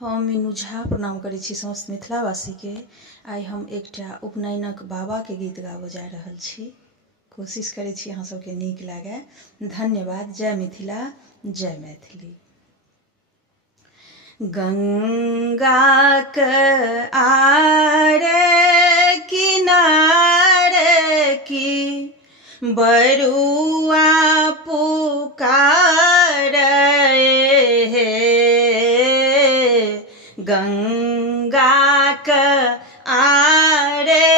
हम मीनू झा प्रणाम करै छी समस्त मिथिलावासी के। आइ हम एकटा उपनयनक बाबा के गीत गाबऽ जा रहल छी। कोशिश करै छी अहाँ सबके नीक लागे। धन्यवाद। जय मिथिला, जय मैथिली। गंगा के आरे किनारे की बरुआ पुकारे हे। गंगा के आरे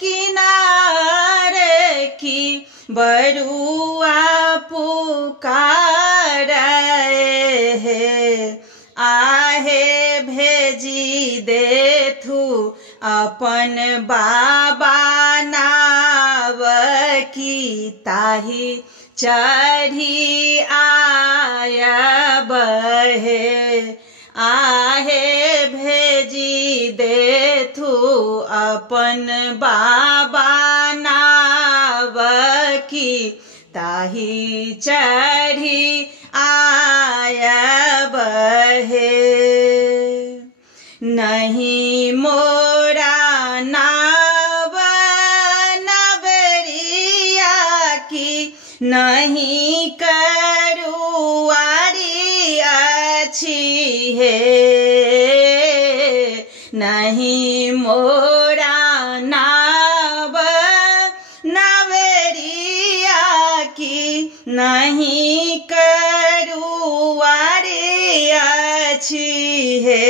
किनारे की बरुआ पुकारे हे। आहे भेजी देथु अपन बाबा नाव की ताही चढ़ी आयब हे। आहे भेजी देथु अपन बाबा नाव की ताही चढ़ी आयब हे। नहीं मोरा नाव नवरिया की नहीं करुआरी अछि हे। नहीं मोरा नाव नवरिया की नहीं करुआरी अछि हे।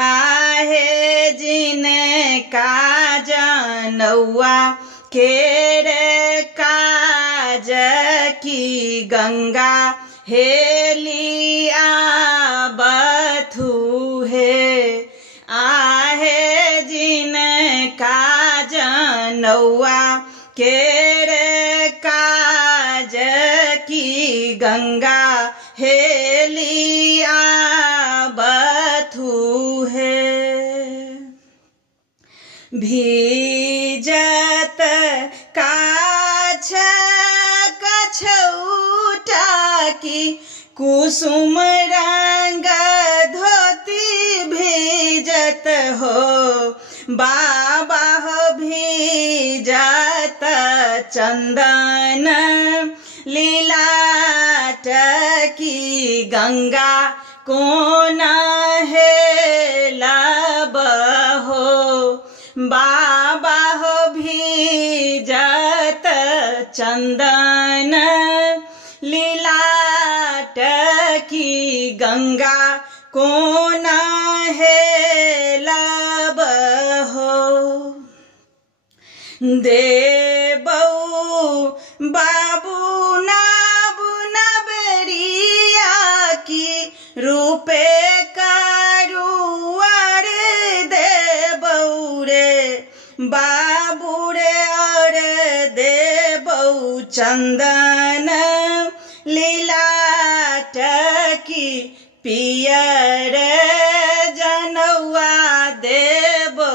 आहे जिनका जनौआ केरे काज की गंगा हेलिया बथु हे। आहे जिनका जनौआ केरे काज की गंगा हेलिया बथु हे। भीजत काछ कछौटा की कुसुम रंग धोती भीजत हो। बाबा भीजत चंदन लीलाट की गंगा कोन हेलब हो। बाबा भीजत चंदन लीलाट की गंगा कोन हेलब हो। देबौ बाबू नाबू नबरिया की रूपे करुआर देबौ रे। बाबू रे और देबौ चंदन लीलाट की पियर जनौआ देबौ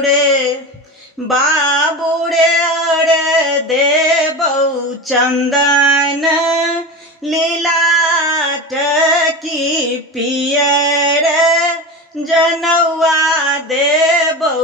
रे। बाबू रे और देबौ चंदन लीलाट की पियर जनौआ देबौ